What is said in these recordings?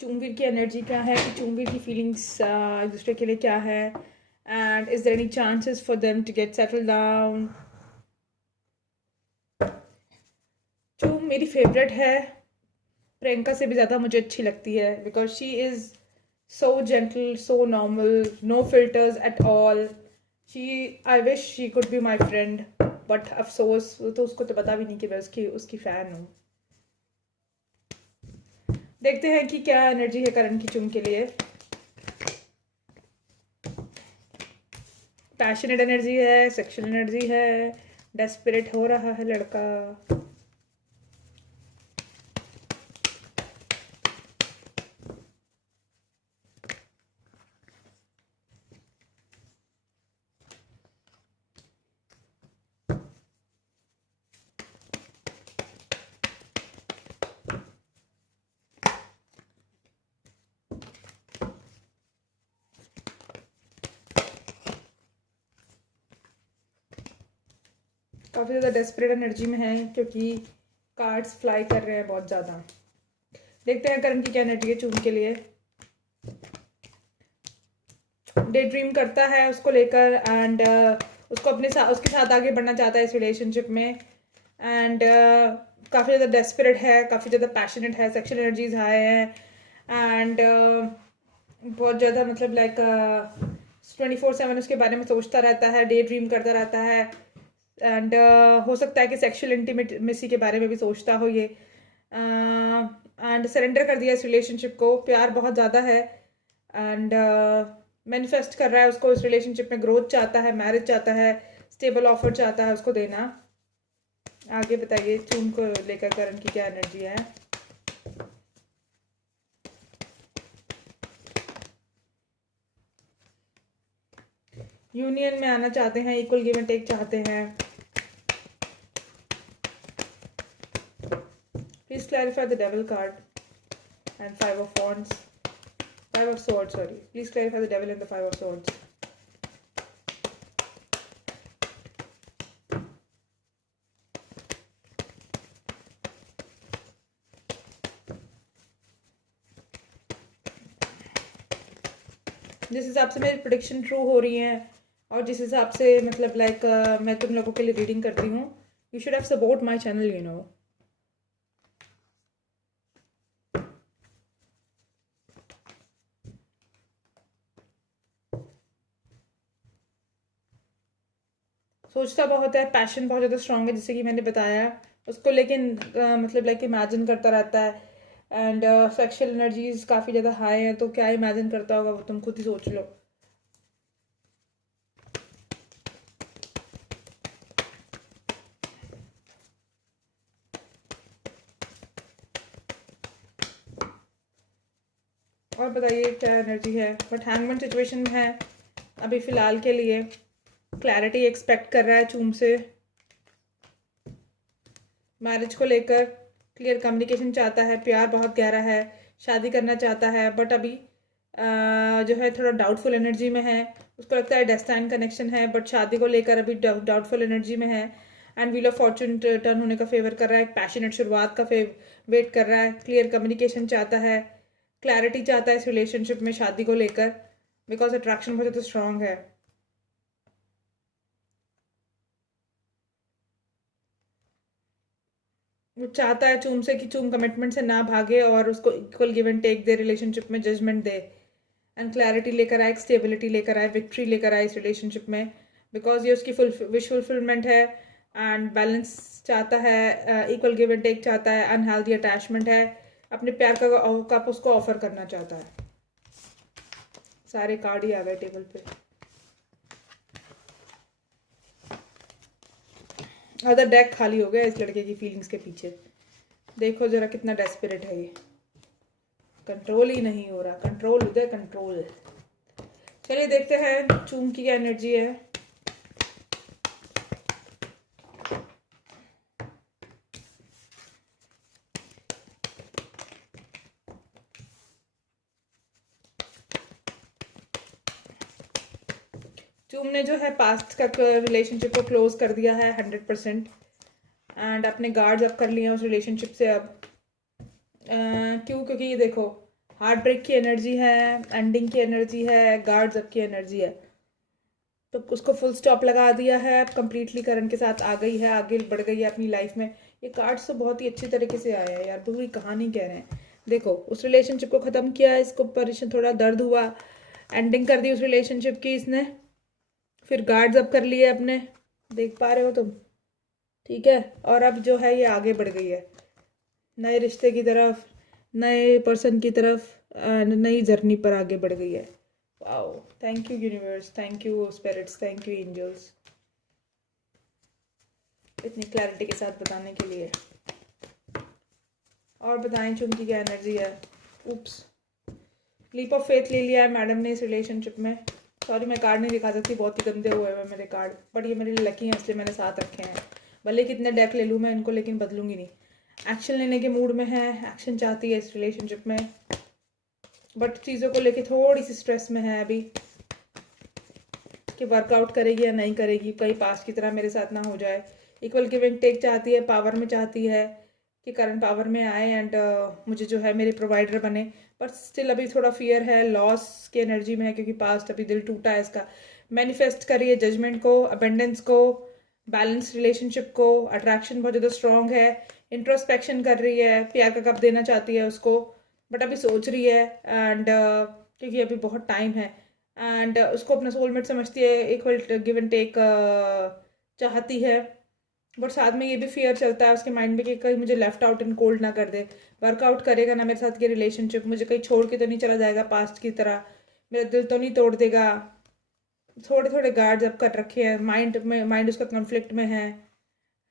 चुंगवीर की एनर्जी क्या है, कि चुंगवीर की फीलिंग्स एक दूसरे के लिए क्या है, and is there any chances for them to get settle down. Chung मेरी फेवरेट है, प्रियंका से भी ज़्यादा मुझे अच्छी लगती है, because she is so gentle, so normal, no filters at all. She I wish she could be my friend, but अफसोस तो उसको तो पता भी नहीं कि मैं उसकी फ़ैन हूँ। देखते हैं कि क्या एनर्जी है करण की चुंग के लिए। पैशनेट एनर्जी है, सेक्शुअल एनर्जी है, डेस्परेट हो रहा है लड़का। काफ़ी ज़्यादा डेस्परेट एनर्जी में है, क्योंकि कार्ड्स फ्लाई कर रहे हैं बहुत ज़्यादा। देखते हैं करण की क्या एनर्जी है चुंग के लिए। डे ड्रीम करता है उसको लेकर, एंड उसको उसके साथ आगे बढ़ना चाहता है इस रिलेशनशिप में, एंड काफ़ी ज़्यादा डेस्परेट है, काफ़ी ज़्यादा पैशनेट है, सेक्शुअल एनर्जीज हाई है, एंड बहुत ज़्यादा मतलब लाइक 24/7 उसके बारे में सोचता रहता है, डे ड्रीम करता रहता है, एंड हो सकता है कि सेक्शुअल इंटीमेसी के बारे में भी सोचता हो ये, एंड सरेंडर कर दिया इस रिलेशनशिप को। प्यार बहुत ज़्यादा है, एंड मैनिफेस्ट कर रहा है उसको इस रिलेशनशिप में, ग्रोथ चाहता है, मैरिज चाहता है, स्टेबल ऑफर चाहता है उसको देना। आगे बताइए चुन को लेकर करण की क्या एनर्जी है। यूनियन में आना चाहते हैं, इक्वल गिव एंड टेक चाहते हैं। Please clarify the devil card and 5 of wands, 5 of swords, sorry. Please clarify the devil and the 5 of swords. जिस हिसाब से मेरी प्रेडिक्शन ट्रू हो रही है, और जिस हिसाब से मतलब लाइक मैं तुम लोगों के लिए रीडिंग करती हूँ, you should have support my channel, you know. सोचता बहुत है, पैशन बहुत ज़्यादा स्ट्रांग है, जैसे कि मैंने बताया उसको, लेकिन मतलब लाइक इमेजिन करता रहता है, एंड सेक्शुअल एनर्जीज काफ़ी ज़्यादा हाई है, तो क्या इमेजिन करता होगा वो तुम खुद ही सोच लो। और बताइए क्या एनर्जी है। बट हैंगमैन सिचुएशन में है अभी फ़िलहाल के लिए। क्लैरिटी एक्सपेक्ट कर रहा है चूम से, मैरिज को लेकर क्लियर कम्युनिकेशन चाहता है, प्यार बहुत गहरा है, शादी करना चाहता है, बट अभी जो है थोड़ा डाउटफुल एनर्जी में है। उसको लगता है डेस्टाइन कनेक्शन है, बट शादी को लेकर अभी डाउटफुल एनर्जी में है, and wheel of Fortune turn होने का फेवर कर रहा है, पैशनेट शुरुआत का वेट कर रहा है, क्लियर कम्युनिकेशन चाहता है, क्लैरिटी चाहता है इस रिलेशनशिप में शादी को लेकर, बिकॉज अट्रैक्शन बहुत ज़्यादा स्ट्रांग है। वो चाहता है चूम से कि चूम कमिटमेंट से ना भागे और उसको इक्वल गिव एंड टेक दे, रिलेशनशिप में जजमेंट दे, एंड क्लैरिटी लेकर आए, स्टेबिलिटी लेकर आए, विक्ट्री लेकर आए इस रिलेशनशिप में, बिकॉज ये उसकी विश फुलफिलमेंट है, एंड बैलेंस चाहता है, इक्वल गिव एंड टेक चाहता है, अनहेल्दी अटैचमेंट है, अपने प्यार का कप उसको ऑफर करना चाहता है। सारे कार्ड ही आ गए टेबल पे। आधा डेक खाली हो गया इस लड़के की फीलिंग्स के पीछे। देखो जरा कितना डेस्परेट है ये, कंट्रोल ही नहीं हो रहा, कंट्रोल उधर कंट्रोल। चलिए देखते हैं चूम की क्या एनर्जी है। चूम ने जो है पास्ट का रिलेशनशिप को क्लोज कर दिया है 100%, एंड अपने गार्ड्स अप कर लिए हैं उस रिलेशनशिप से अब। क्यों? क्योंकि ये देखो हार्ट ब्रेक की एनर्जी है, एंडिंग की एनर्जी है, गार्ड्स अप की एनर्जी है। तो उसको फुल स्टॉप लगा दिया है, अब कंप्लीटली करण के साथ आ गई है, आगे बढ़ गई है अपनी लाइफ में। ये कार्ड्स तो बहुत ही अच्छी तरीके से आया है यार, पूरी कहानी कह रहे हैं। देखो, उस रिलेशनशिप को ख़त्म किया, इसको परेशान, थोड़ा दर्द हुआ, एंडिंग कर दी उस रिलेशनशिप की इसने, फिर गार्ड्स अप कर लिए अपने, देख पा रहे हो तुम, ठीक है। और अब जो है ये आगे बढ़ गई है नए रिश्ते की तरफ, नए पर्सन की तरफ, नई जर्नी पर आगे बढ़ गई है। Wow, thank you universe, thank you spirits, thank you angels, इतनी क्लैरिटी के साथ बताने के लिए। और बताएं चुमकी क्या एनर्जी है। उप्स, लीप ऑफ फेथ ले लिया है मैडम ने इस रिलेशनशिप में। सॉरी, मैं कार्ड नहीं दिखा सकती, बहुत ही गंदे हुए हैं मेरे कार्ड, बट ये मेरे लिए लकी हैं इसलिए मैंने साथ रखे हैं। भले कितने डेक ले लूँ मैं इनको, लेकिन बदलूंगी नहीं। एक्शन लेने के मूड में है, एक्शन चाहती है इस रिलेशनशिप में, बट चीज़ों को लेके थोड़ी सी स्ट्रेस में है अभी कि वर्कआउट करेगी या नहीं करेगी, कहीं पास्ट की तरह मेरे साथ ना हो जाए। इक्वल गिव एंड टेक चाहती है, पावर में चाहती है कि करंट पावर में आए एंड मुझे जो है मेरे प्रोवाइडर बने, बट स्टिल अभी थोड़ा फियर है, लॉस की एनर्जी में है, क्योंकि पास्ट अभी दिल टूटा है इसका। मैनिफेस्ट करिए जजमेंट को, अबेंडेंस को, बैलेंस रिलेशनशिप को, अट्रैक्शन बहुत ज़्यादा स्ट्रॉन्ग है, इंट्रोस्पेक्शन कर रही है, प्यार का कप देना चाहती है उसको, बट अभी सोच रही है एंड क्योंकि अभी बहुत टाइम है, एंड उसको अपना सोलमेट समझती है, इक्वल गिव एंड टेक चाहती है, बट साथ में ये भी फियर चलता है उसके माइंड में कि कहीं मुझे लेफ्ट आउट इन कोल्ड ना कर दे। वर्कआउट करेगा ना मेरे साथ ये रिलेशनशिप, मुझे कहीं छोड़ के तो नहीं चला जाएगा पास्ट की तरह, मेरा दिल तो नहीं तोड़ देगा। थोड़े थोड़े गार्ड्स अप कर रखे हैं, माइंड उसका कॉन्फ्लिक्ट में है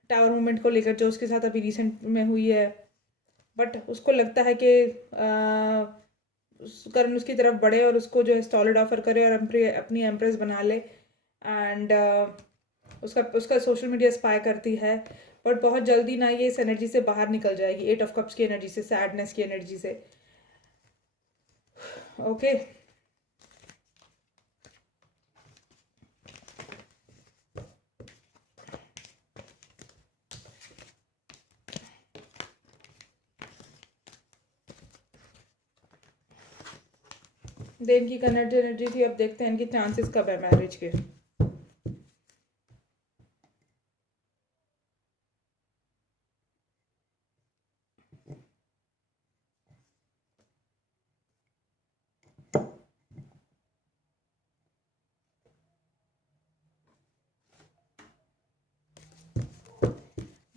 टावर मूवमेंट को लेकर जो उसके साथ अभी रिसेंट में हुई है, बट उसको लगता है कि करण उसकी तरफ बढ़े और उसको जो है सॉलिड ऑफर करे और अपनी एम्प्रेस बना ले, एंड उसका उसका सोशल मीडिया स्पाई करती है, बट बहुत जल्दी ना ये इस एनर्जी से बाहर निकल जाएगी, 8 ऑफ कप्स की एनर्जी से, सैडनेस की एनर्जी से। ओके, देन की कनेक्ट एनर्जी थी, अब देखते हैं इनके चांसेस कब है मैरिज के।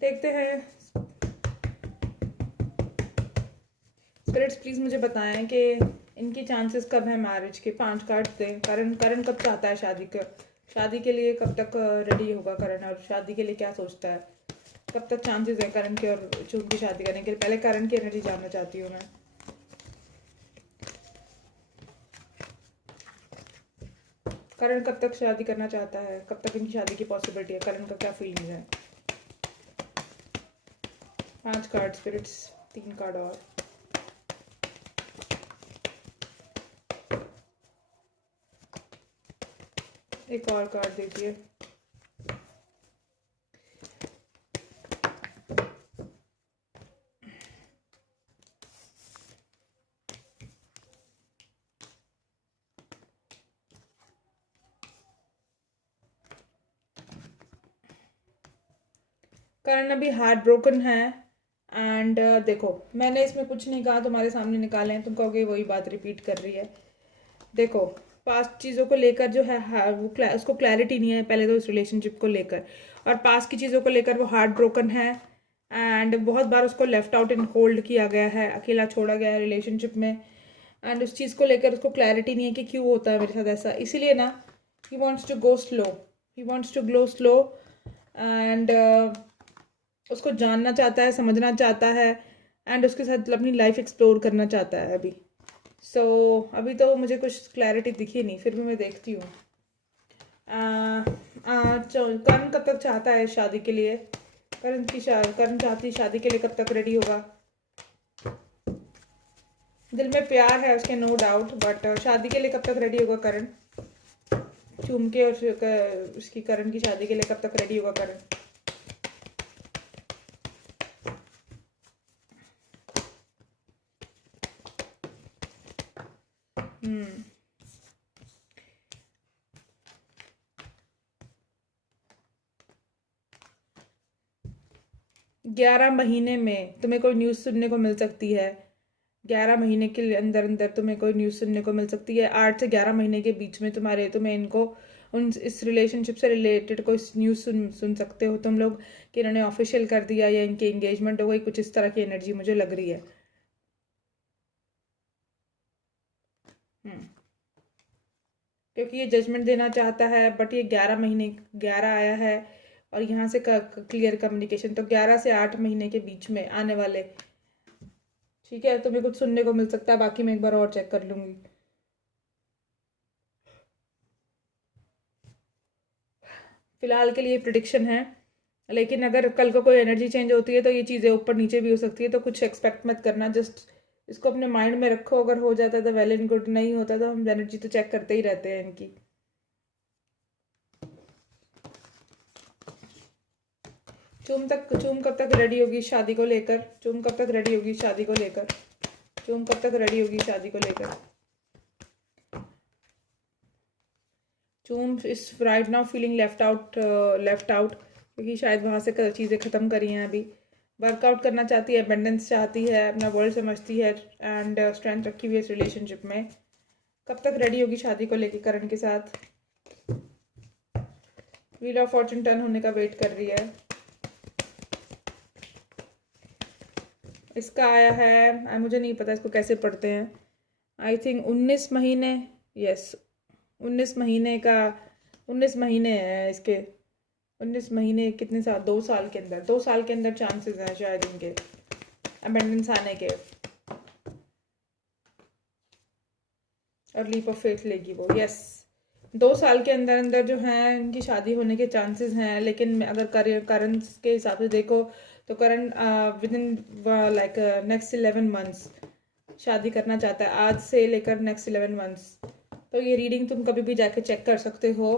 देखते हैं, स्पिरिट्स प्लीज मुझे बताएं कि इनकी चांसेस कब है मैरिज के। 5 कार्ड दें। करण करण कब चाहता है शादी के लिए कब तक रेडी होगा करण, और शादी के लिए क्या सोचता है, कब तक चांसेस है करण के और चुन की शादी करने के लिए। पहले करण की एनर्जी जानना चाहती हूँ मैं। करण कब तक शादी करना चाहता है, कब तक इनकी शादी की पॉसिबिलिटी है, करण का क्या फीलिंग है। 5 कार्ड स्पिरिट्स, 3 कार्ड और। एक और कार्ड दीजिए। करण अभी हार्ट ब्रोकन है, एंड देखो मैंने इसमें कुछ नहीं कहा, तुम्हारे सामने निकाले हैं, तुम कहोगे वही बात रिपीट कर रही है। देखो, पास्ट चीज़ों को लेकर जो है वो उसको क्लैरिटी नहीं है पहले तो इस रिलेशनशिप को लेकर, और पास्ट की चीज़ों को लेकर वो हार्ट ब्रोकन है, एंड बहुत बार उसको लेफ्ट आउट इन कोल्ड किया गया है, अकेला छोड़ा गया है रिलेशनशिप में, एंड उस चीज़ को लेकर उसको क्लैरिटी नहीं है कि क्यों होता है मेरे साथ ऐसा। इसीलिए ना he wants to go slow, he wants to glow slow, and उसको जानना चाहता है, समझना चाहता है, एंड उसके साथ अपनी लाइफ एक्सप्लोर करना चाहता है अभी। सो अभी तो मुझे कुछ क्लैरिटी दिखी नहीं, फिर भी मैं देखती हूँ। करण कब तक चाहता है शादी के लिए, करण चाहती है शादी के लिए कब तक रेडी होगा। दिल में प्यार है उसके, नो डाउट, बट शादी के लिए कब तक रेडी होगा करण। चूम के और उसकी करण की शादी के लिए कब तक रेडी होगा करण। हम्म 11 महीने में तुम्हें कोई न्यूज़ सुनने को मिल सकती है। 11 महीने के अंदर अंदर तुम्हें कोई न्यूज़ सुनने को मिल सकती है। 8 से 11 महीने के बीच में तुम्हें इनको उन इस रिलेशनशिप से रिलेटेड कोई न्यूज़ सुन सकते हो तुम लोग, कि इन्होंने ऑफिशियल कर दिया या इनकी एंगेजमेंट हो गई। कुछ इस तरह की एनर्जी मुझे लग रही है। हम्म क्योंकि ये जजमेंट देना चाहता है, बट ये 11 महीने 11 आया है, और यहाँ से क्लियर कम्युनिकेशन, तो 11 से 8 महीने के बीच में आने वाले। ठीक है, तुम्हें कुछ सुनने को मिल सकता है, बाकी मैं एक बार और चेक कर लूंगी। फिलहाल के लिए प्रिडिक्शन है, लेकिन अगर कल को कोई एनर्जी चेंज होती है तो ये चीज़ें ऊपर नीचे भी हो सकती है, तो कुछ एक्सपेक्ट मत करना। जस्ट इसको अपने माइंड में रखो। अगर हो जाता तो वेल एंड गुड, नहीं होता तो हम एनर्जी तो चेक करते ही रहते हैं इनकी। चूम कब तक रेडी होगी शादी को लेकर? चूम कब तक रेडी होगी शादी को लेकर? चूम कब तक रेडी होगी शादी को लेकर? चूम is right now feeling left out, क्योंकि शायद वहाँ से चीज़ें ख़त्म करी हैं अभी। वर्कआउट करना चाहती है, अबेंडेंस चाहती है, अपना वर्ल्ड समझती है, एंड स्ट्रेंथ रखी हुई है इस रिलेशनशिप में। कब तक रेडी होगी शादी को लेकर करण के साथ? व्हील ऑफ फॉर्चून टर्न होने का वेट कर रही है। इसका आया है, मुझे नहीं पता इसको कैसे पढ़ते हैं। आई थिंक 19 महीने। यस, 19 महीने का 19 महीने है इसके। 19 महीने कितने साल? 2 साल के अंदर, 2 साल के अंदर चांसेस हैं शायद इनके अबेंडेंस आने के, और लीप ऑफ फेथ लेगी वो। यस, 2 साल के अंदर अंदर जो है इनकी शादी होने के चांसेस हैं। लेकिन अगर करण के हिसाब से देखो तो Karan within like next 11 months शादी करना चाहता है, आज से लेकर नेक्स्ट 11 मंथ्स। तो ये रीडिंग तुम कभी भी जाके चेक कर सकते हो।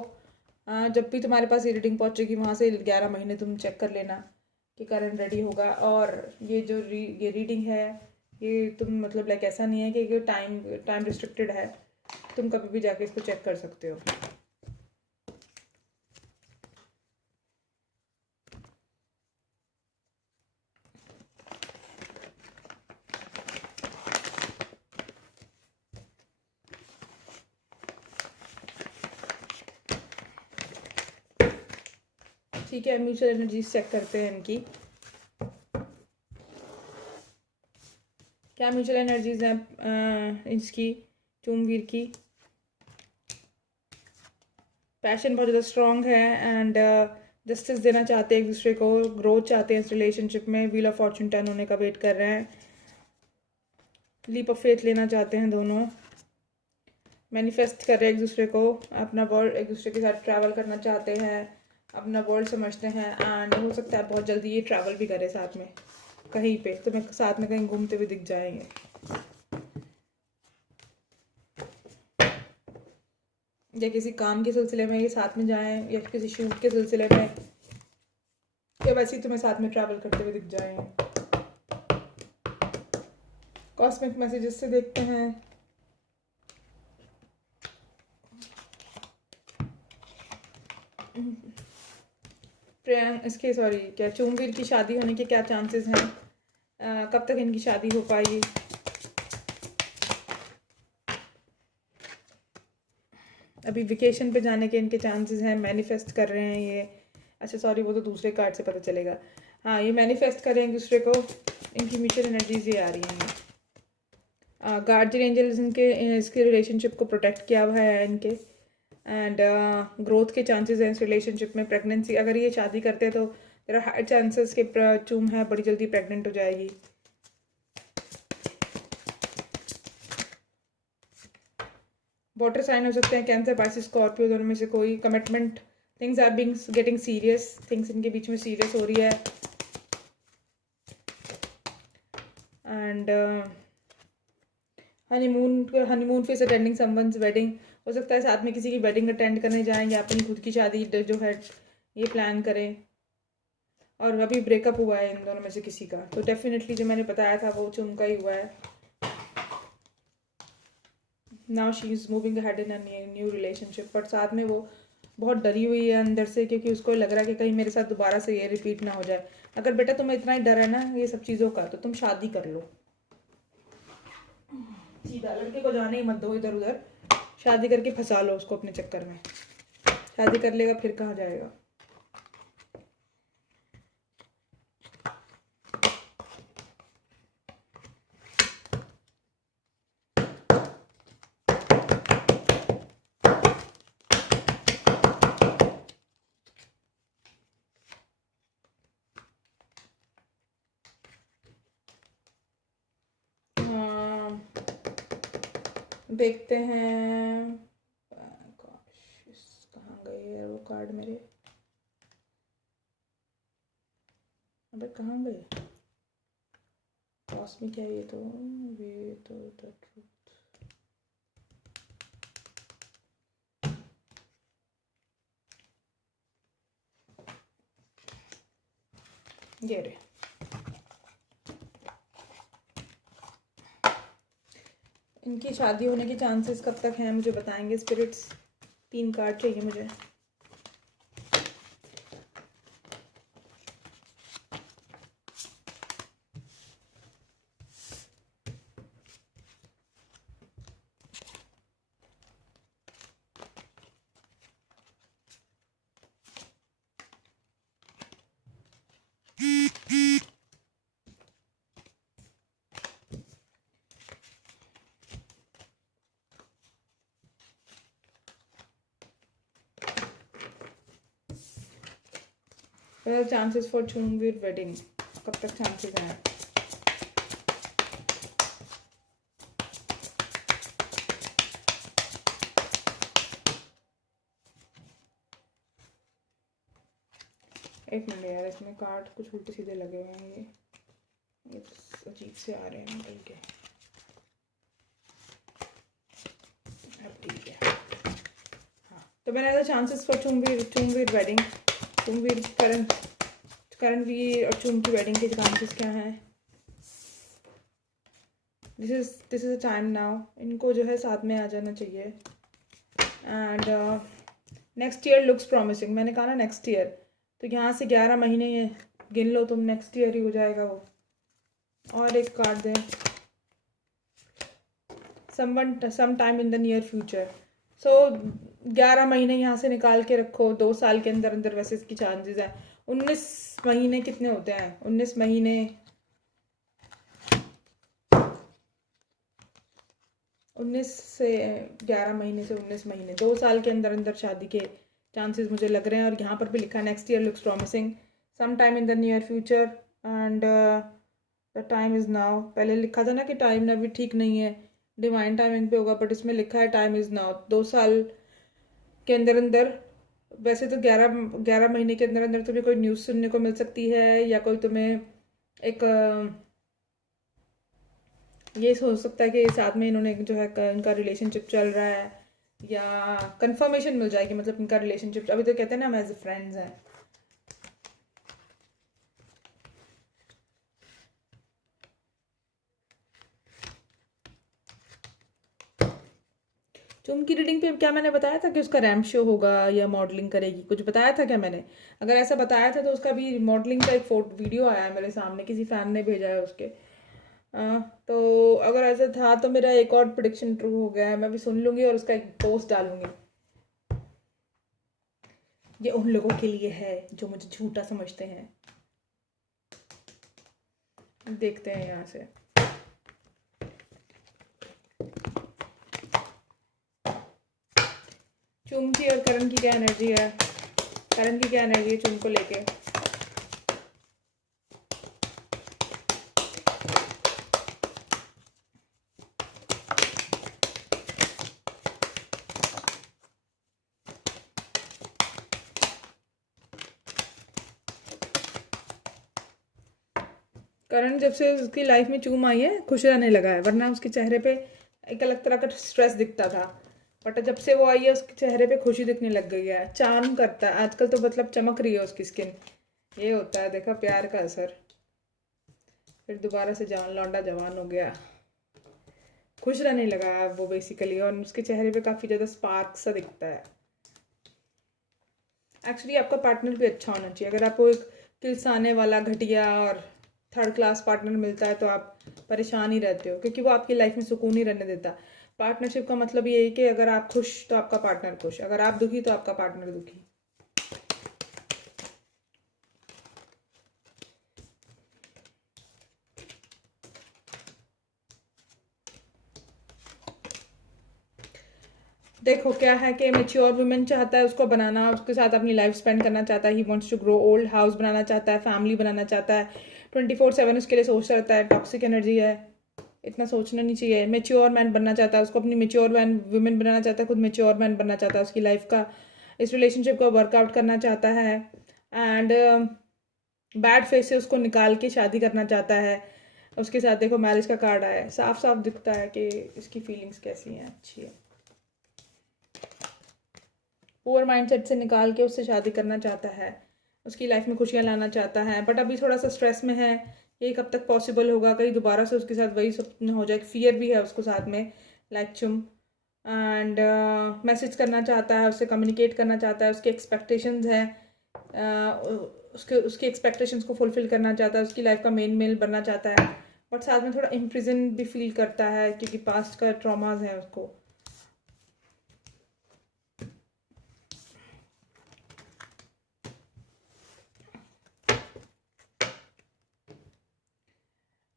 जब भी तुम्हारे पास ये रीडिंग पहुंचेगी वहाँ से 11 महीने तुम चेक कर लेना कि करण रेडी होगा। और ये जो ये रीडिंग है, ये तुम मतलब लाइक ऐसा नहीं है कि टाइम रिस्ट्रिक्टेड है, तुम कभी भी जाके इसको चेक कर सकते हो। ठीक है, म्यूचुअल एनर्जीज चेक करते हैं इनकी। क्या म्यूचुअल एनर्जीज हैं इसकी चूमवीर की? पैशन बहुत ज़्यादा स्ट्रॉन्ग है, एंड जस्टिस देना चाहते हैं एक दूसरे को, ग्रोथ चाहते हैं इस रिलेशनशिप में। व्हील ऑफ फॉर्चून टर्न होने का वेट कर रहे हैं। लीप ऑफ फेथ लेना चाहते हैं दोनों। मैनिफेस्ट कर रहे हैं एक दूसरे को, अपना वर्ल्ड एक दूसरे के साथ ट्रैवल करना चाहते हैं, अपना वर्ल्ड समझते हैं, एंड हो सकता है बहुत जल्दी ये ट्रैवल भी करे साथ में कहीं पे, तो मैं साथ में कहीं घूमते हुए दिख जाएंगे। या किसी काम के सिलसिले में ये साथ में जाएं, या किसी शूट के सिलसिले में, या वैसे ही तुम्हें साथ में ट्रैवल करते हुए दिख जाएंगे। कॉस्मिक मैसेजेस से देखते हैं। इसके सॉरी क्या चूमवीर की शादी होने के क्या चांसेस हैं? कब तक इनकी शादी हो पाएगी? अभी वेकेशन पे जाने के इनके चांसेस हैं। मैनिफेस्ट कर रहे हैं ये। अच्छा सॉरी, वो तो दूसरे कार्ड से पता चलेगा। हाँ, ये मैनिफेस्ट कर रहे हैं एक दूसरे को। इनकी म्यूचुअल एनर्जीज ये आ रही हैं। गार्जियन एंजल्स इनके इसके रिलेशनशिप को प्रोटेक्ट किया हुआ है इनके, एंड ग्रोथ के चांसेस हैं इस रिलेशनशिप में। प्रेगनेंसी, अगर ये शादी करते हैं तो देयर आर हाई चांसेस के चूम है बड़ी जल्दी प्रेग्नेंट हो जाएगी। वाटर साइन हो सकते हैं, कैंसर, पाइसिस, स्कॉर्पियो, दोनों में से कोई। Commitment, things are being getting serious, things इनके बीच में सीरियस हो रही है। And honeymoon phase attending someone's wedding, हो सकता है साथ में किसी की वेडिंग अटेंड करने जाएं, या अपनी खुद की शादी जो है ये प्लान करें। और अभी ब्रेकअप हुआ है इन दोनों में से किसी का, तो डेफिनेटली जो मैंने बताया था वो चुम का ही हुआ है। Now she is moving ahead in a new relationship, but साथ में वो बहुत डरी हुई है अंदर से, क्योंकि उसको लग रहा है कि कहीं मेरे साथ दोबारा से ये रिपीट ना हो जाए। अगर बेटा तुम्हें इतना ही डर है ना ये सब चीज़ों का, तो तुम शादी कर लो सीधा, लड़के को जाने ही मत दो इधर उधर, शादी करके फंसा लो उसको अपने चक्कर में। शादी कर लेगा फिर कहाँ जाएगा। हाँ, देखते हैं। कहाँ गए है वो कार्ड मेरे, अबे कहाँ गए। पास में क्या है ये तो द ट्रूथ। ये रे, इनकी शादी होने के चांसेस कब तक हैं मुझे बताएंगे स्पिरिट्स। 3 कार्ड चाहिए मुझे। चांसेस फॉर चुंगवीर वेडिंग, कब तक चांसेस हैं। एक मिनट यार, इसमें कार्ड कुछ उल्टे सीधे लगे हुए हैं, ये तो अजीब से आ रहे हैं निकल के। अब ठीक है। हाँ, तो मैंने चांसेस फॉर चुंगवीर वेडिंग, चुंगवीर करणवीर और चुंग की वेडिंग के चांसेस क्या हैं। This is a time now, इनको जो है साथ में आ जाना चाहिए। And next year looks promising, मैंने कहा ना नेक्स्ट ईयर, तो यहाँ से 11 महीने गिन लो तुम, नेक्स्ट ईयर ही हो जाएगा वो। और एक कार्ड दें, some time in the near future. So 11 महीने यहाँ से निकाल के रखो, 2 साल के अंदर अंदर वैसे इसकी चांसेस हैं। 19 महीने कितने होते हैं, 19 महीने 19 से 11 महीने से 19 महीने, 2 साल के अंदर अंदर शादी के चांसेस मुझे लग रहे हैं। और यहाँ पर भी लिखा है next year looks promising, some time in the near future and the time is now. पहले लिखा था ना कि टाइम ना भी ठीक नहीं है, डिवाइन टाइमिंग पे होगा, बट इसमें लिखा है टाइम इज़ नाउ, 2 साल के अंदर अंदर। वैसे तो 11 महीने के अंदर अंदर तुम्हें कोई न्यूज़ सुनने को मिल सकती है, या कोई तुम्हें एक ये सोच सकता है कि साथ में इन्होंने जो है इनका रिलेशनशिप चल रहा है, या कंफर्मेशन मिल जाएगी, मतलब इनका रिलेशनशिप, अभी तो कहते हैं ना हम एज ए फ्रेंड्स हैं। चुम की रीडिंग पे क्या मैंने बताया था कि उसका रैम्प शो होगा या मॉडलिंग करेगी, कुछ बताया था क्या मैंने? अगर ऐसा बताया था तो उसका भी मॉडलिंग का एक फोटो वीडियो आया है मेरे सामने, किसी फैन ने भेजा है उसके। तो अगर ऐसा था तो मेरा एक और प्रेडिक्शन ट्रू हो गया है, मैं भी सुन लूँगी और उसका एक पोस्ट डालूँगी। ये उन लोगों के लिए है जो मुझे झूठा समझते हैं। देखते हैं यहाँ से। चुम की और करण की क्या एनर्जी है, करण की क्या एनर्जी है चुम को लेके। करण जब से उसकी लाइफ में चूम आई है खुश रहने लगा है, वरना उसके चेहरे पे एक अलग तरह का स्ट्रेस दिखता था, बट जब से वो आई है उसके चेहरे पे खुशी दिखने लग गई है, चार्म करता है आजकल तो, मतलब चमक रही है उसकी स्किन। ये होता है देखा प्यार का असर। फिर दोबारा से लौंडा जवान हो गया, खुश रहने लगा है वो बेसिकली, और उसके चेहरे पे काफ़ी ज़्यादा स्पार्क सा दिखता है। एक्चुअली आपका पार्टनर भी अच्छा होना चाहिए। अगर आपको एक किलसाने वाला घटिया और थर्ड क्लास पार्टनर मिलता है तो आप परेशान ही रहते हो, क्योंकि वो आपकी लाइफ में सुकून ही रहने देता। पार्टनरशिप का मतलब ये है कि अगर आप खुश तो आपका पार्टनर खुश, अगर आप दुखी तो आपका पार्टनर दुखी। देखो क्या है कि मेच्योर वुमेन चाहता है उसको बनाना, उसके साथ अपनी लाइफ स्पेंड करना चाहता है। He wants to grow old, house बनाना चाहता है, फैमिली बनाना चाहता है, 24/7 उसके लिए सोचता रहता है। टॉक्सिक एनर्जी है, इतना सोचना नहीं चाहिए। मेच्योर मैन बनना चाहता है, उसको अपनी मेच्योर मैन वुमेन बनाना चाहता है, खुद मेच्योर मैन बनना चाहता है, उसकी लाइफ का इस रिलेशनशिप को वर्कआउट करना चाहता है, एंड बैड फेस से उसको निकाल के शादी करना चाहता है। उसके साथ देखो मैरिज का कार्ड आया है, साफ साफ दिखता है कि इसकी फीलिंग्स कैसी हैं, अच्छी है। पुअर माइंडसेट से निकाल के उससे शादी करना चाहता है, उसकी लाइफ में खुशियाँ लाना चाहता है, बट अभी थोड़ा सा स्ट्रेस में है। ये कब तक पॉसिबल होगा, कहीं दोबारा से उसके साथ वही सब हो जाए। फियर भी है उसको साथ में, लाइक चुम। एंड मैसेज करना चाहता है, उससे कम्युनिकेट करना चाहता है, उसके एक्सपेक्टेशंस हैं, उसके उसकी एक्सपेक्टेशंस को फुलफिल करना चाहता है, उसकी लाइफ का मेन मेल बनना चाहता है, बट साथ में थोड़ा इम्प्रिजन भी फील करता है क्योंकि पास्ट का ट्रॉमाज है उसको।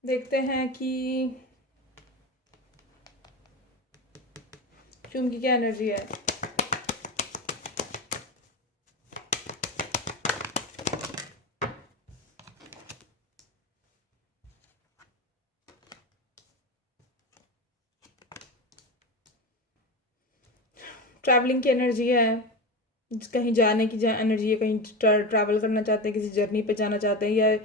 देखते हैं कि शुम की क्या एनर्जी है। ट्रैवलिंग की एनर्जी है, कहीं जाने की एनर्जी है, कहीं ट्रैवल करना चाहते हैं, किसी जर्नी पे जाना चाहते हैं, या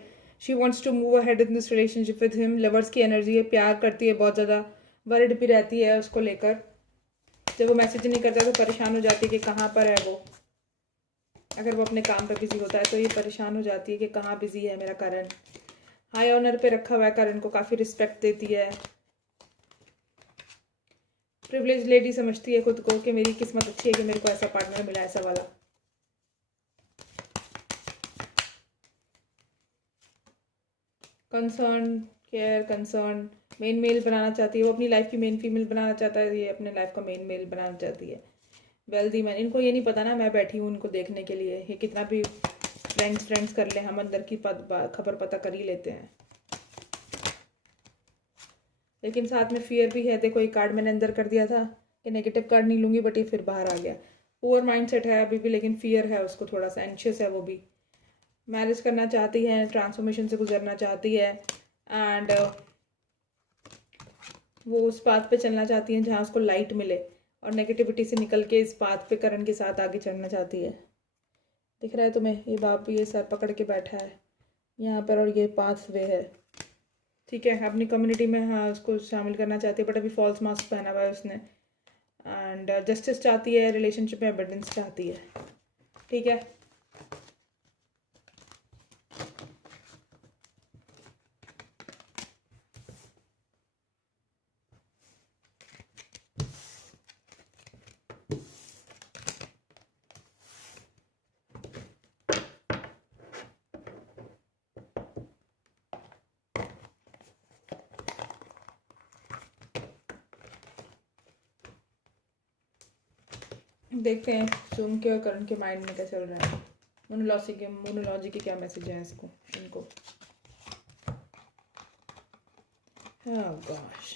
she wants to move ahead in this relationship with him. Lovers की एनर्जी है, प्यार करती है, बहुत ज़्यादा वरिड भी रहती है उसको लेकर। जब वो मैसेज नहीं करता तो परेशान हो जाती है कि कहाँ पर है वो। अगर वो अपने काम पे बिजी होता है तो ये परेशान हो जाती है कि कहाँ बिजी है मेरा करण। हाई ऑनर पे रखा हुआ है, करण को काफ़ी रिस्पेक्ट देती है। प्रिविलेज लेडी समझती है खुद को कि मेरी किस्मत अच्छी है कि मेरे को ऐसा पार्टनर मिला, ऐसा वाला। Concern, care, concern, main male बनाना चाहती है वो, अपनी लाइफ की मेन फीमेल बनाना चाहता है, ये अपने लाइफ का मेन मेल बनाना चाहती है। वेल्दी मैन, इनको ये नहीं पता ना मैं बैठी हूँ उनको देखने के लिए। ये कितना भी फ्रेंड्स कर ले, हम अंदर की खबर पता कर ही लेते हैं। लेकिन साथ में फियर भी है। देखो एक कार्ड मैंने अंदर कर दिया था कि नेगेटिव कार्ड नहीं लूँगी, बट ये फिर बाहर आ गया। पुअर माइंडसेट है अभी भी, लेकिन फियर है उसको, थोड़ा सा एंशियस है वो भी। मैरिज करना चाहती है, ट्रांसफॉर्मेशन से गुजरना चाहती है, एंड वो उस पाथ पे चलना चाहती है जहाँ उसको लाइट मिले, और नेगेटिविटी से निकल के इस पाथ पे करण के साथ आगे चढ़ना चाहती है। दिख रहा है तुम्हें, ये बाप ये सर पकड़ के बैठा है यहाँ पर, और ये पाथ वे है। ठीक है, अपनी कम्युनिटी में हाँ उसको शामिल करना चाहती है, बट अभी फॉल्स मास्क पहना हुआ है उसने। एंड जस्टिस चाहती है, रिलेशनशिप में एबंडेंस चाहती है। ठीक है, देखते हैं सुम के और करण के माइंड में क्या चल रहा है। मोनोलॉजी के क्या मैसेज है इसको, इनको। Oh gosh.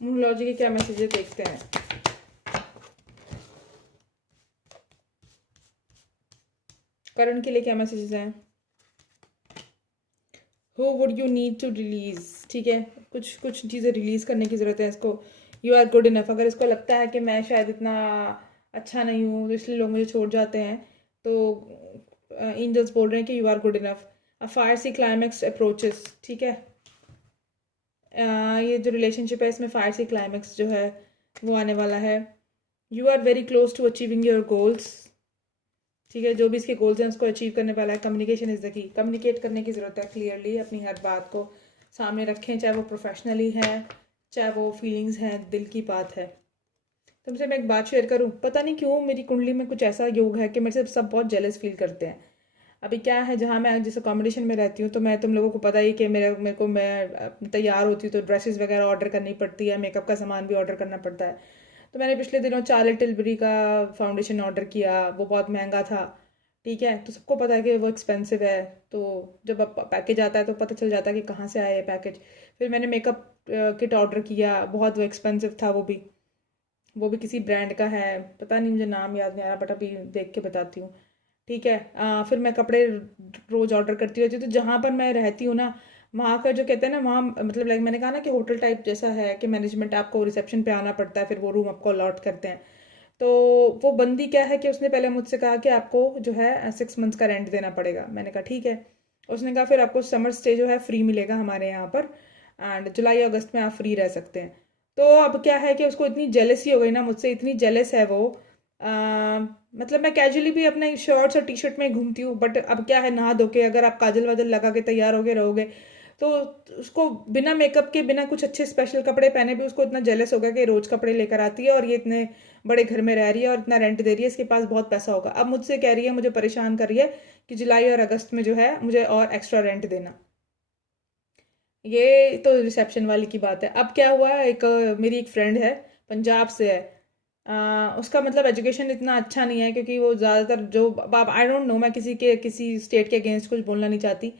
मोनोलॉजी के क्या मैसेज है देखते हैं। करण के लिए क्या मैसेजेस हैं। Who would you need to release? ठीक है, कुछ चीज़ें रिलीज़ करने की ज़रूरत है इसको। You are good enough। अगर इसको लगता है कि मैं शायद इतना अच्छा नहीं हूँ तो इसलिए लोग मुझे छोड़ जाते हैं, तो एंजल्स बोल रहे हैं कि you are good enough। A fire see climax approaches, ठीक है। ये जो रिलेशनशिप है इसमें फायर सी क्लाइमैक्स जो है वो आने वाला है। You are very close to achieving your goals. ठीक है, जो भी इसके गोल्स हैं उसको अचीव करने वाला है। Communication is the key, communicate करने की ज़रूरत है क्लियरली, अपनी हर बात को सामने रखें, चाहे वो प्रोफेशनली है, चाहे वो फीलिंग्स हैं, दिल की बात है। तुमसे मैं एक बात शेयर करूं, पता नहीं क्यों मेरी कुंडली में कुछ ऐसा योग है कि मेरे से सब बहुत जेलस फील करते हैं। अभी क्या है, जहाँ मैं जिस अकोमोडेशन में रहती हूँ, तो मैं, तुम लोगों को पता ही कि मैं तैयार होती हूँ तो ड्रेसेस वगैरह ऑर्डर करनी पड़ती है, मेकअप का सामान भी ऑर्डर करना पड़ता है। तो मैंने पिछले दिनों चार्लेट टिलबरी का फाउंडेशन ऑर्डर किया, वो बहुत महंगा था। ठीक है, तो सबको पता है कि वो एक्सपेंसिव है। तो जब पैकेज आता है तो पता चल जाता है कि कहाँ से आया ये पैकेज। फिर मैंने मेकअप किट ऑर्डर किया, बहुत वो एक्सपेंसिव था, वो भी किसी ब्रांड का है, पता नहीं, मुझे नाम याद नहीं आ रहा, बट अभी देख के बताती हूँ। ठीक है, फिर मैं कपड़े रोज़ ऑर्डर करती रहती हूँ। तो जहाँ पर मैं रहती हूँ ना, वहाँ का जो कहते हैं ना, वहाँ मतलब लाइक मैंने कहा ना कि होटल टाइप जैसा है कि मैनेजमेंट आपको रिसेप्शन पे आना पड़ता है, फिर वो रूम आपको अलॉट करते हैं। तो वो बंदी क्या है कि उसने पहले मुझसे कहा कि आपको जो है 6 मंथ्स का रेंट देना पड़ेगा। मैंने कहा ठीक है। उसने कहा फिर आपको समर स्टे जो है फ्री मिलेगा हमारे यहाँ पर, एंड जुलाई अगस्त में आप फ्री रह सकते हैं। तो अब क्या है कि उसको इतनी जेलसी हो गई ना मुझसे, इतनी जेलस है वो। मतलब मैं कैजुअली भी अपने शॉर्ट्स और टी शर्ट में ही घूमती हूँ, बट अब क्या है, नहा धो के अगर आप काजल वाजल लगा के तैयार होके रहोगे, तो उसको बिना मेकअप के, बिना कुछ अच्छे स्पेशल कपड़े पहने भी उसको इतना जेलस होगा कि रोज कपड़े लेकर आती है, और ये इतने बड़े घर में रह रही है और इतना रेंट दे रही है, इसके पास बहुत पैसा होगा। अब मुझसे कह रही है, मुझे परेशान कर रही है कि जुलाई और अगस्त में जो है मुझे और एक्स्ट्रा रेंट देना। ये तो रिसेप्शन वाली की बात है। अब क्या हुआ, मेरी एक फ्रेंड है, पंजाब से है। उसका मतलब एजुकेशन इतना अच्छा नहीं है, क्योंकि वो ज़्यादातर जो, अब आई डोंट नो, मैं किसी स्टेट के अगेंस्ट कुछ बोलना नहीं चाहती,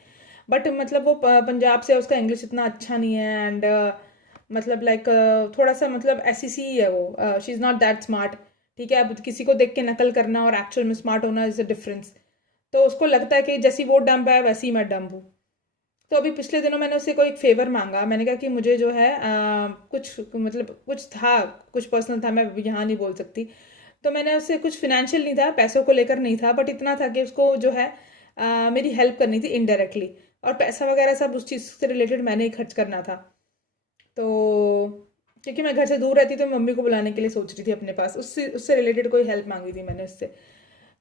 बट मतलब वो पंजाब से है, उसका इंग्लिश इतना अच्छा नहीं है, एंड मतलब लाइक थोड़ा सा मतलब ऐसी सी ही है वो, she is not that smart. ठीक है, अब किसी को देख के नकल करना और एक्चुअल में स्मार्ट होना इज़ अ डिफरेंस। तो उसको लगता है कि जैसी वो डम्ब है वैसी मैं डम्ब हूँ। तो अभी पिछले दिनों मैंने उससे कोई फेवर मांगा, मैंने कहा कि मुझे जो है कुछ मतलब कुछ था, कुछ पर्सनल था, मैं यहाँ नहीं बोल सकती। तो मैंने उससे कुछ फिनेंशियल नहीं था, पैसों को लेकर नहीं था, बट इतना था कि उसको जो है मेरी हेल्प करनी थी इनडायरेक्टली, और पैसा वगैरह सब उस चीज़ से रिलेटेड मैंने ही खर्च करना था। तो क्योंकि मैं घर से दूर रहती तो मैं मम्मी को बुलाने के लिए सोच रही थी अपने पास, उससे उससे रिलेटेड कोई हेल्प मांगी थी मैंने उससे।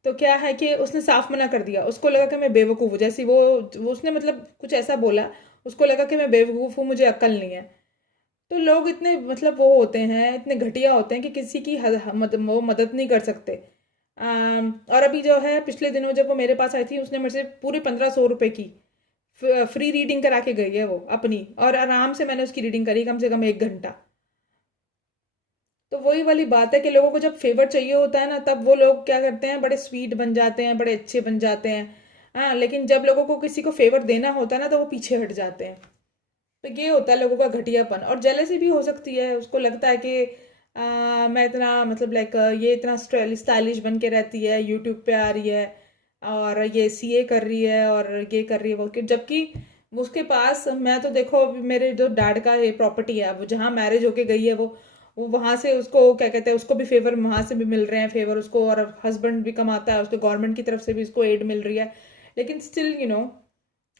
तो क्या है कि उसने साफ मना कर दिया, उसको लगा कि मैं बेवकूफ़ हूँ, जैसी वो उसने मतलब कुछ ऐसा बोला, उसको लगा कि मैं बेवकूफ़ हूँ, मुझे अक्ल नहीं है। तो लोग इतने मतलब वो होते हैं, इतने घटिया होते हैं कि किसी की वो मदद नहीं कर सकते। और अभी जो है, पिछले दिनों जब वो मेरे पास आई थी, उसने मेरे से पूरे 1500 रुपये की फ्री रीडिंग करा के गई है वो अपनी, और आराम से मैंने उसकी रीडिंग करी कम से कम 1 घंटा। तो वही वाली बात है कि लोगों को जब फेवर चाहिए होता है ना, तब वो लोग क्या करते हैं, बड़े स्वीट बन जाते हैं, बड़े अच्छे बन जाते हैं। हाँ, लेकिन जब लोगों को किसी को फेवर देना होता है ना, तो वो पीछे हट जाते हैं। तो ये होता है लोगों का घटियापन, और जेलसी भी हो सकती है, उसको लगता है कि मैं इतना मतलब लाइक ये इतना स्टाइलिश बन के रहती है, यूट्यूब पे आ रही है, और ये सीए कर रही है, और ये कर रही है वो, जबकि उसके पास, मैं तो देखो अभी मेरे जो डैड का ये प्रॉपर्टी है, वो जहाँ मैरिज होके गई है, वो वहाँ से उसको क्या कहते हैं, उसको भी फेवर वहाँ से भी मिल रहे हैं फेवर उसको, और हस्बैंड भी कमाता है, उसको गवर्नमेंट की तरफ से भी उसको एड मिल रही है। लेकिन स्टिल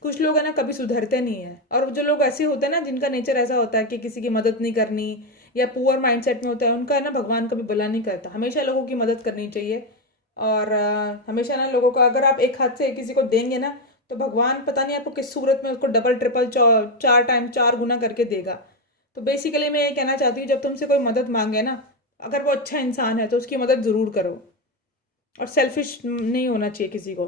कुछ लोग है ना, कभी सुधरते नहीं है, और जो लोग ऐसे होते हैं ना, जिनका नेचर ऐसा होता है कि किसी की मदद नहीं करनी, या पुअर माइंडसेट में होता है, उनका ना भगवान कभी भला नहीं करता, हमेशा लोगों की मदद करनी चाहिए। और हमेशा ना लोगों को, अगर आप एक हाथ से किसी को देंगे ना, तो भगवान पता नहीं आपको किस सूरत में उसको डबल ट्रिपल 4 टाइम 4 गुना करके देगा। तो बेसिकली मैं ये कहना चाहती हूँ, जब तुमसे कोई मदद मांगे ना, अगर वो अच्छा इंसान है तो उसकी मदद ज़रूर करो, और सेल्फिश नहीं होना चाहिए किसी को।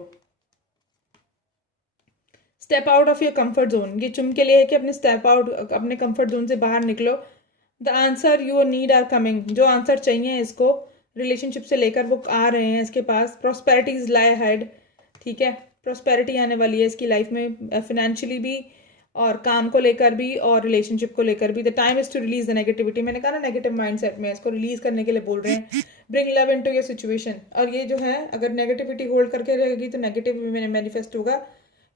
Step out of your comfort zone, ये चुम के लिए है कि अपने स्टेप आउट, अपने कंफर्ट जोन से बाहर निकलो। The answer you need are coming, जो आंसर चाहिए इसको रिलेशनशिप से लेकर वो आ रहे हैं इसके पास। प्रॉस्पेरिटी इज लाई हेड, ठीक है, प्रॉस्पेरिटी आने वाली है इसकी लाइफ में, फाइनेंशियली भी, और काम को लेकर भी, और रिलेशनशिप को लेकर भी। The time is to release the negativity, मैंने कहा ना नेगेटिव माइंडसेट में, इसको रिलीज करने के लिए बोल रहे हैं। Bring love into your situation, और ये जो है, अगर नेगेटिविटी होल्ड करके रहेगी तो नेगेटिव मैनिफेस्ट होगा।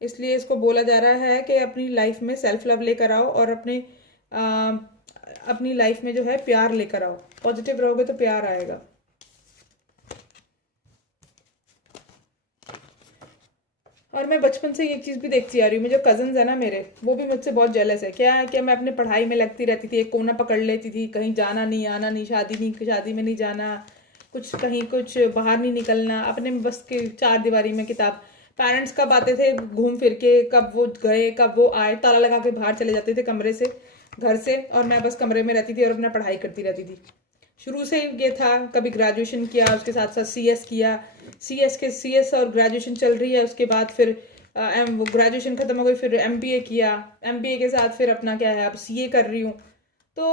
इसलिए इसको बोला जा रहा है कि अपनी लाइफ में सेल्फ लव लेकर आओ, और अपनी लाइफ में जो है प्यार लेकर आओ। पॉजिटिव रहोगे तो प्यार आएगा। और मैं बचपन से एक चीज़ भी देखती आ रही हूँ, मुझे कजन्स है ना मेरे, वो भी मुझसे बहुत जेलस है। क्या है कि मैं अपने पढ़ाई में लगती रहती थी, एक कोना पकड़ लेती थी, कहीं जाना नहीं, आना नहीं, शादी में नहीं जाना, कुछ कहीं कुछ बाहर नहीं निकलना, अपने बस के चार दीवारी में किताब। पेरेंट्स कब आते थे घूम फिर के, कब वो गए कब वो आए, ताला लगा के बाहर चले जाते थे कमरे से, घर से, और मैं बस कमरे में रहती थी और अपना पढ़ाई करती रहती थी। शुरू से ये था। कभी ग्रेजुएशन किया, उसके साथ साथ सीएस किया, सीएस और ग्रेजुएशन चल रही है। उसके बाद फिर वो ग्रेजुएशन खत्म हो गई, फिर एमबीए किया, एमबीए के साथ फिर अपना क्या है अब सीए कर रही हूँ। तो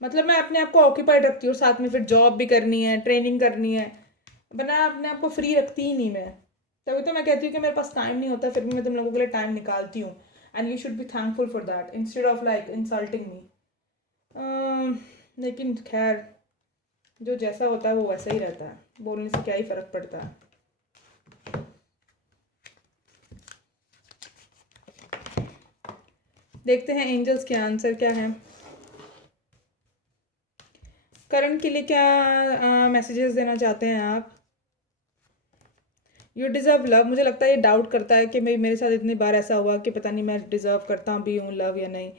मतलब मैं अपने आप को ऑक्यूपाइड रखती हूँ, साथ में फिर जॉब भी करनी है, ट्रेनिंग करनी है, वरना अपने आप को फ्री रखती ही नहीं मैं। तभी तो मैं कहती हूँ कि मेरे पास टाइम नहीं होता, फिर भी मैं तुम लोगों के लिए टाइम निकालती हूँ, and you should be thankful for that instead of like insulting me. लेकिन खैर, जो जैसा होता है वो वैसा ही रहता है, बोलने से क्या ही फर्क पड़ता है। देखते हैं एंजल्स के आंसर क्या है। करण के लिए क्या मैसेजेस देना चाहते हैं आप? You deserve love. मुझे लगता है ये डाउट करता है कि मेरे साथ इतनी बार ऐसा हुआ कि पता नहीं मैं डिज़र्व करता भी हूँ लव या नहीं।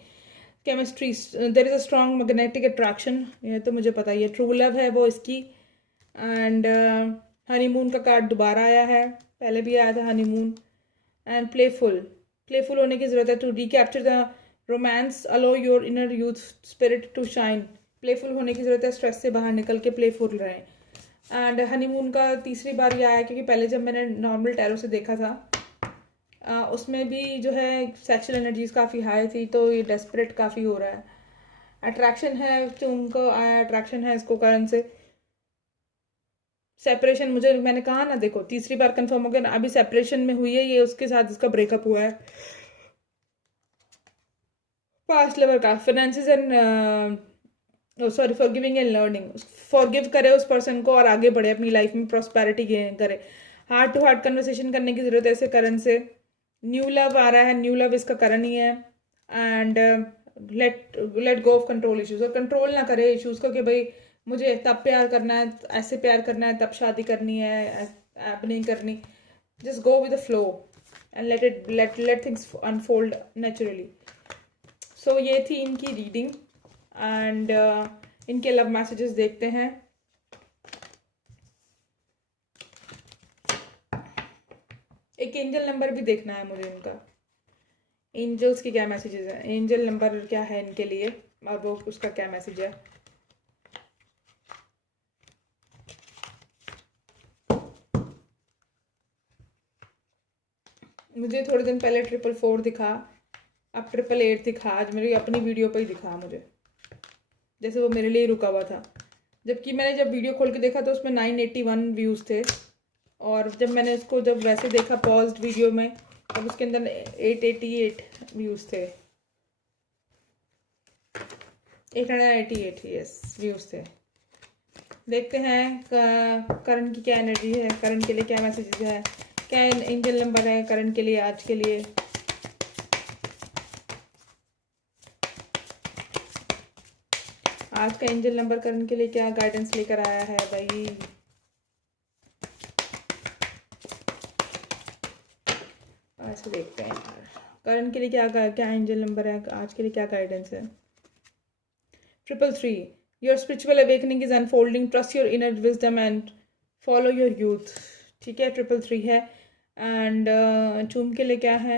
Chemistry, there is a strong magnetic attraction, ये तो मुझे पता ही है। ट्रू लव है वो इसकी। एंड हनीमून का कार्ड दोबारा आया है, पहले भी आया था हनीमून। एंड प्लेफुल, प्लेफुल होने की ज़रूरत है to recapture the romance, allow your inner youth spirit to shine. Playful होने की ज़रूरत है, स्ट्रेस से बाहर निकल के प्लेफुल रहें। एंड हनीमून का तीसरी बार ये आया क्योंकि पहले जब मैंने नॉर्मल टैरो से देखा था उसमें भी जो है सेक्सुअल एनर्जीज काफ़ी हाई थी, तो ये डेस्परेट काफ़ी हो रहा है। अट्रैक्शन है तुमको, अट्रैक्शन है इसको करण से। सेपरेशन, मुझे मैंने कहा ना, देखो तीसरी बार कंफर्म हो गया ना, अभी सेपरेशन में हुई है ये, उसके साथ इसका ब्रेकअप हुआ है। पास्ट लवर का finances and sorry forgiving and learning, forgive करे उस पर्सन को और आगे बढ़े अपनी लाइफ में, प्रॉस्पेरिटी गेन करे। हार्ट टू हार्ट कन्वर्सेशन करने की जरूरत है इसे करण से। न्यू लव आ रहा है, न्यू लव इसका करण ही है। And let go of control issues, और कंट्रोल ना करे इश्यूज को कि भाई मुझे तब प्यार करना है, ऐसे प्यार करना है, तब शादी करनी है, अब नहीं करनी। Just go with the flow and let things unfold naturally. So ये थी इनकी रीडिंग। एंड इनके लव मैसेजेस देखते हैं। एक एंजल नंबर भी देखना है मुझे इनका, एंजल्स के क्या मैसेजेस हैं, एंजल नंबर क्या है इनके लिए और वो उसका क्या मैसेज है। मुझे थोड़े दिन पहले 444 दिखा, अब 888 दिखा, आज मेरी अपनी वीडियो पर ही दिखा मुझे, जैसे वो मेरे लिए ही रुका हुआ था। जबकि मैंने जब वीडियो खोल के देखा तो उसमें 981 व्यूज़ थे, और जब मैंने उसको जब वैसे देखा पॉज्ड वीडियो में, तब उसके अंदर 888 व्यूज़ थे, 888 यस व्यूज़ थे। देखते हैं करण की क्या एनर्जी है, करण के लिए क्या मैसेजेस है, क्या एंजल नंबर है करण के लिए आज के लिए। आज का एंजल नंबर करण के लिए क्या गाइडेंस लेकर आया है भाई। ऐसे देखते हैं यार करण के लिए क्या एंजल नंबर है आज के लिए, क्या गाइडेंस है। 333, your spiritual awakening is unfolding, trust your inner wisdom and follow your youth. ठीक है, 333 है। एंड चूम के लिए क्या है,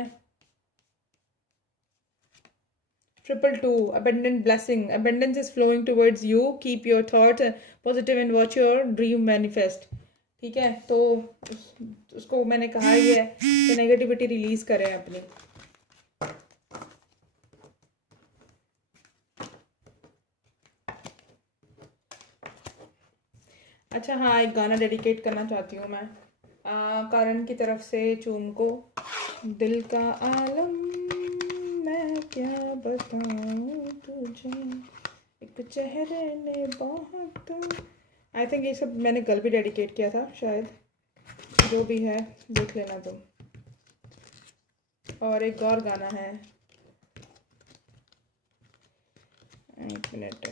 222, abundant blessing, abundance is flowing towards you, keep your thoughts positive and watch your dream manifest। ठीक है, तो उसको मैंने कहा ही है कि नेगेटिविटी रिलीज करें अपनी। अच्छा हाँ, एक गाना डेडिकेट करना चाहती हूँ मैं करण की तरफ से चूम को। दिल का आलम मैं क्या बताऊँ तुझे, एक चेहरे ने बहुत। आई थिंक ये सब मैंने कल भी डेडिकेट किया था शायद, जो भी है देख लेना तुम। और एक और गाना है, एक मिनट,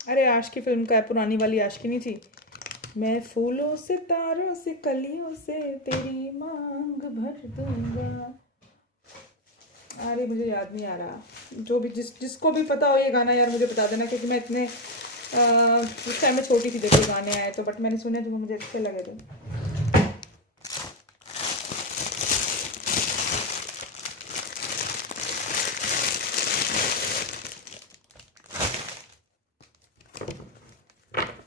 अरे आशिकी फिल्म का है, पुरानी वाली आशिकी नहीं थी। मैं फूलों से तारों से कलियों से तेरी मांग भर दूंगा। अरे मुझे याद नहीं आ रहा, जो भी जिसको भी पता हो ये गाना यार मुझे बता देना, क्योंकि मैं इतने उस टाइम में छोटी थी जब ये गाने आए तो, बट मैंने सुने तो मुझे अच्छे लगे थे।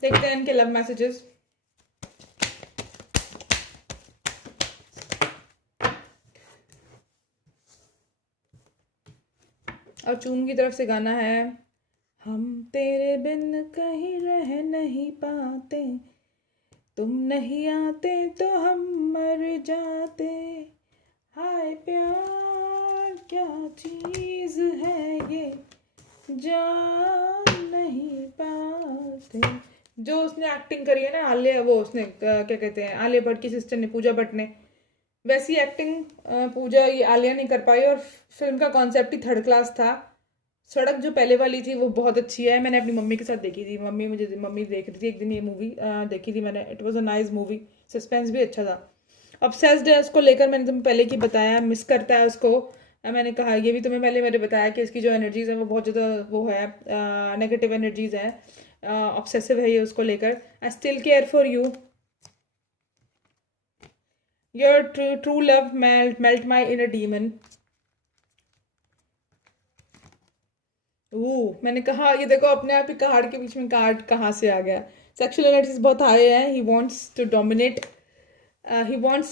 देखते हैं इनके लव मैसेजेस। और चूम की तरफ से गाना है, हम तेरे बिन कहीं रह नहीं पाते, तुम नहीं आते तो हम मर जाते, हाय प्यार क्या चीज है ये, जान नहीं पाते। जो उसने एक्टिंग करी है ना आलिया, वो उसने क्या कहते हैं, आलिया भट्ट की सिस्टर ने, पूजा भट्ट ने, वैसी एक्टिंग पूजा ये आलिया नहीं कर पाई। और फिल्म का कॉन्सेप्ट ही थर्ड क्लास था। सड़क जो पहले वाली थी वो बहुत अच्छी है, मैंने अपनी मम्मी के साथ देखी थी, मम्मी देख रही थी एक दिन ये मूवी देखी थी मैंने, it was a nice movie, suspense भी अच्छा था। ऑब्सेस्ड है उसको लेकर, मैंने तुम्हें पहले की बताया, मिस करता है उसको। मैंने कहा ये भी तुम्हें पहले मैंने बताया कि इसकी जो एनर्जीज है वो बहुत ज़्यादा वो है, नेगेटिव एनर्जीज है, ऑब्सेसिव है ये उसको लेकर। I still care for you, your true love melt my inner demon. मैंने कहा ये देखो अपने आप ही कार्ड के बीच में कार्ड कहाँ से आ गया। सेक्सुअल एनर्जीज बहुत हाई है, he wants to dominate, he wants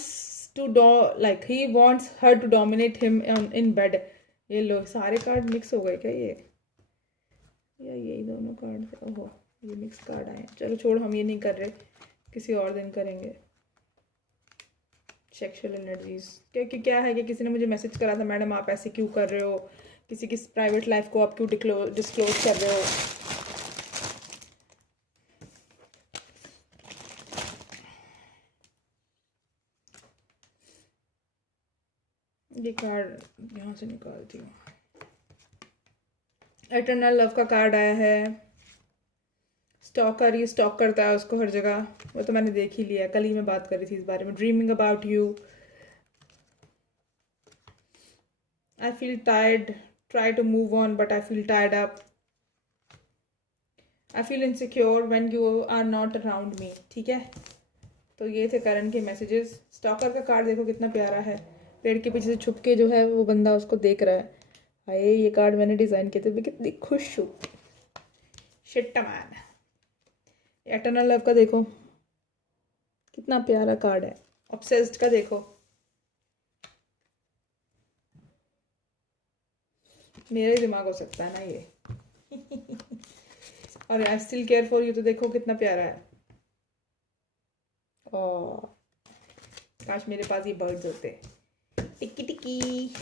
to do like he wants her to dominate him in bed. ये लो सारे कार्ड मिक्स हो गए क्या ये, या यही दोनों कार्ड, ओहो ये मिक्स कार्ड आए। चलो छोड़, हम ये नहीं कर रहे, किसी और दिन करेंगे। सेक्सुअल एनर्जीज क्योंकि क्या है कि किसी ने मुझे मैसेज करा था, मैडम आप ऐसे क्यों कर रहे हो, किसी की प्राइवेट लाइफ को आप क्यों डिस्क्लोज कर रहे हो। ये कार्ड यहाँ से निकालती हूँ। एटर्नल लव का कार्ड आया है। स्टॉकर, ये स्टॉक करता है उसको हर जगह, वो तो मैंने देख ही लिया, कल ही मैं बात कर रही थी इस बारे में। Dreaming about you, I feel tired, try to move on but I feel tired up, I feel insecure when you are not around me। ठीक है, तो ये थे करण के मैसेजेस। स्टॉकर का कार्ड देखो कितना प्यारा है, पेड़ के पीछे से छुप के जो है वो बंदा उसको देख रहा है। हाय ये कार्ड मैंने डिज़ाइन किए थे, मैं कितनी खुश हूँ। Shit man. एटर्नल लव का देखो कितना प्यारा कार्ड है। ऑब्सेस्ड का देखो, मेरा ही दिमाग हो सकता है ना ये। और I still care for you तो देखो कितना प्यारा है। और काश मेरे पास ये बर्ड्स होते। टिक्की टिक्की।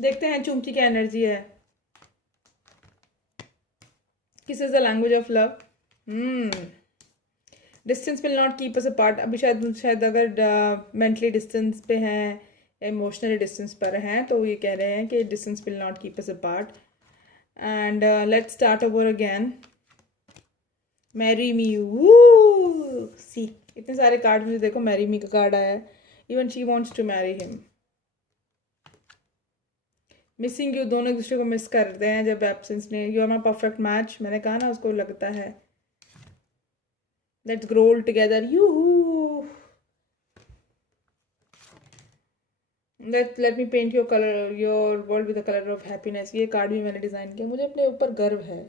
देखते हैं चुमकी क्या एनर्जी है। किस is the language of love. Distance will not keep us apart. अभी शायद अगर मेंटली डिस्टेंस पे हैं, इमोशनली डिस्टेंस पर हैं, तो ये कह रहे हैं कि distance will not keep us apart. And let's start over again. Marry me, see इतने सारे कार्ड मुझे देखो, मैरी मी का कार्ड आया है। Even she wants to marry him. Missing you, दोनों एक दूसरे को मिस करते हैं जब एब्सेंस ने। You are my perfect match, मैंने कहा ना उसको लगता है। Let's grow old together, you. Let me paint your colour, your world with the colour of happiness. ये कार्ड भी मैंने डिज़ाइन किया, मुझे अपने ऊपर गर्व है।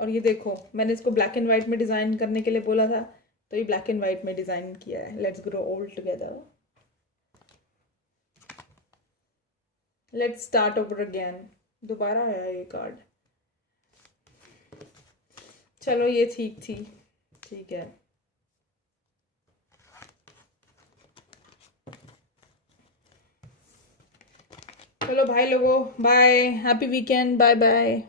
और ये देखो मैंने इसको ब्लैक एंड वाइट में डिज़ाइन करने के लिए बोला था, तो ये ब्लैक एंड वाइट में डिज़ाइन किया है। Let's grow old together, let's start over again. दोबारा है ये कार्ड। चलो ये ठीक थी, ठीक है। चलो भाई लोगों, bye, happy weekend, bye bye.